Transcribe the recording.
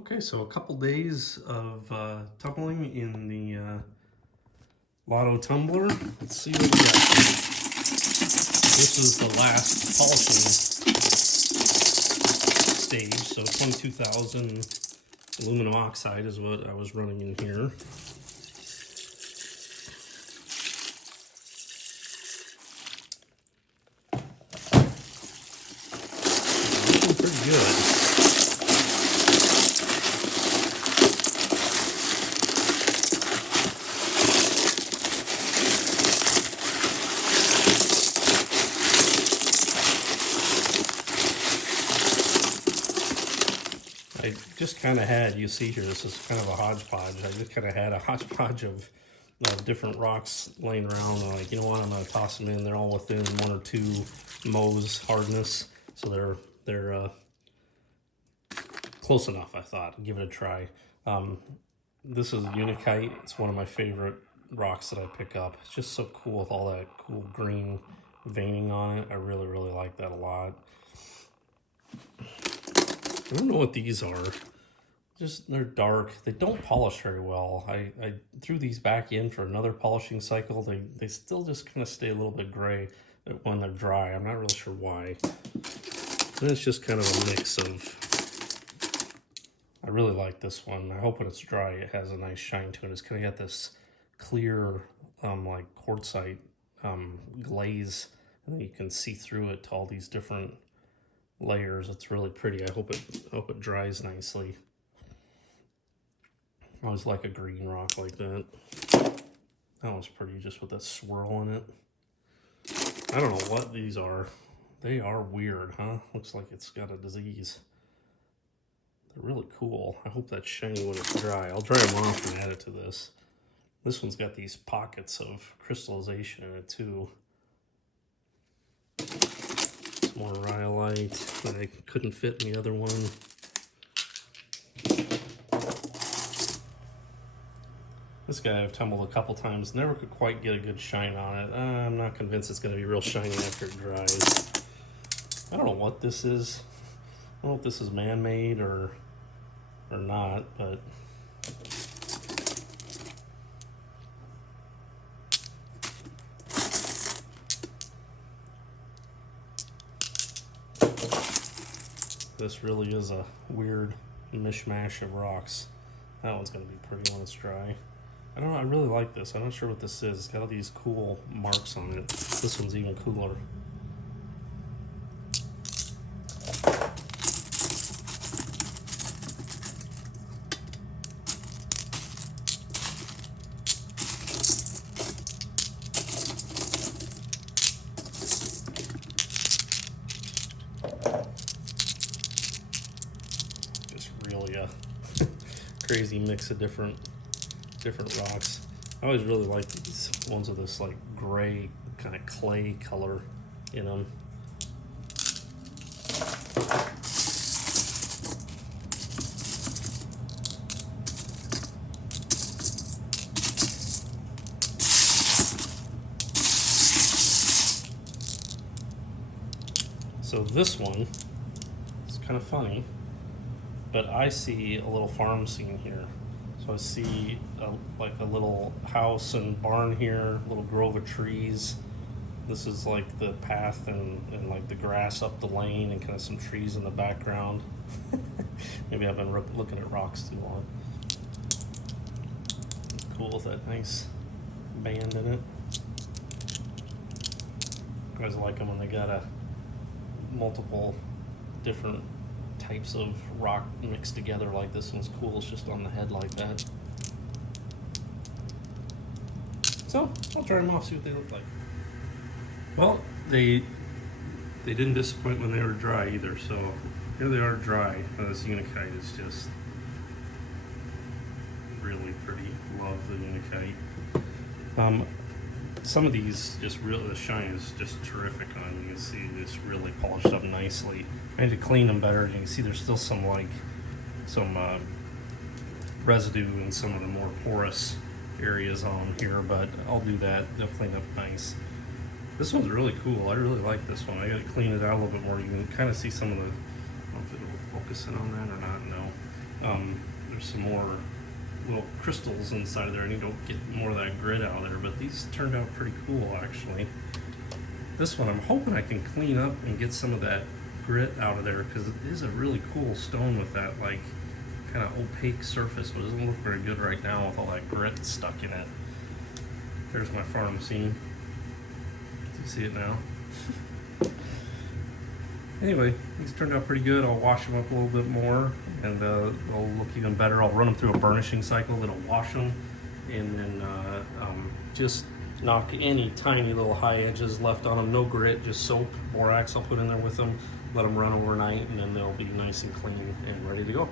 Okay, so a couple days of tumbling in the Lotto tumbler. Let's see what we got. This is the last polishing stage, so 22,000 aluminum oxide is what I was running in here. Looking pretty good. I just kind of had, you see here, this is kind of a hodgepodge. I just kind of had a hodgepodge of different rocks laying around. I'm like, you know what, I'm going to toss them in. They're all within 1 or 2 Mohs hardness. So they're close enough, I thought. I'd give it a try. This is Unikite. It's one of my favorite rocks that I pick up. It's just so cool with all that cool green veining on it. I really, really like that a lot. I don't know what these are. Just, they're dark. They don't polish very well. I threw these back in for another polishing cycle. They still just kind of stay a little bit gray when they're dry. I'm not really sure why. And it's just kind of a mix of, I really like this one. I hope when it's dry it has a nice shine to it. It's kind of got this clear like quartzite glaze, and then you can see through it to all these different layers. It's really pretty. I hope it dries nicely. I always like a green rock like that. That one's pretty, just with that swirl in it. I don't know what these are. They are weird, huh? Looks like it's got a disease. They're really cool. I hope that's shiny when it's dry. I'll dry them off and add it to this. This one's got these pockets of crystallization in it too. More rhyolite that I couldn't fit in the other one. This guy I've tumbled a couple times, never could quite get a good shine on it. I'm not convinced it's going to be real shiny after it dries. I don't know what this is. I don't know if this is man-made or not, but this really is a weird mishmash of rocks. That one's going to be pretty when it's dry. I don't know, I really like this. I'm not sure what this is. It's got all these cool marks on it. This one's even cooler. Just really a crazy mix of different rocks. I always really like these ones with this like gray kind of clay color in them. So this one is kind of funny, but I see a little farm scene here. So I see like a little house and barn here, a little grove of trees. This is like the path and like the grass up the lane and kind of some trees in the background. Maybe I've been looking at rocks too long. Cool with that nice band in it. I always like them when they got a multiple different types of rock mixed together like this one's cool. It's just on the head like that. So I'll dry them off, see what they look like. Well, they didn't disappoint when they were dry either. So here they are dry. This Unikite is just really pretty. Love the Unikite. Some of these just really, the shine is just terrific on. You can see it's really polished up nicely. I need to clean them better. You can see there's still some residue in some of the more porous areas on here, but I'll do that. They'll clean up nice. This one's really cool. I really like this one. I gotta clean it out a little bit more. You can kind of see some of the, I don't know if it'll focus in on that or not, no. There's some more little crystals inside of there. I need to get more of that grit out of there, but these turned out pretty cool actually. This one I'm hoping I can clean up and get some of that grit out of there, because it is a really cool stone with that like kind of opaque surface, but it doesn't look very good right now with all that grit stuck in it. There's my farm scene. Do you see it now? Anyway, these turned out pretty good. I'll wash them up a little bit more, and they'll look even better. I'll run them through a burnishing cycle that'll wash them, and then just knock any tiny little high edges left on them. No grit, just soap, borax I'll put in there with them. Let them run overnight, and then they'll be nice and clean and ready to go.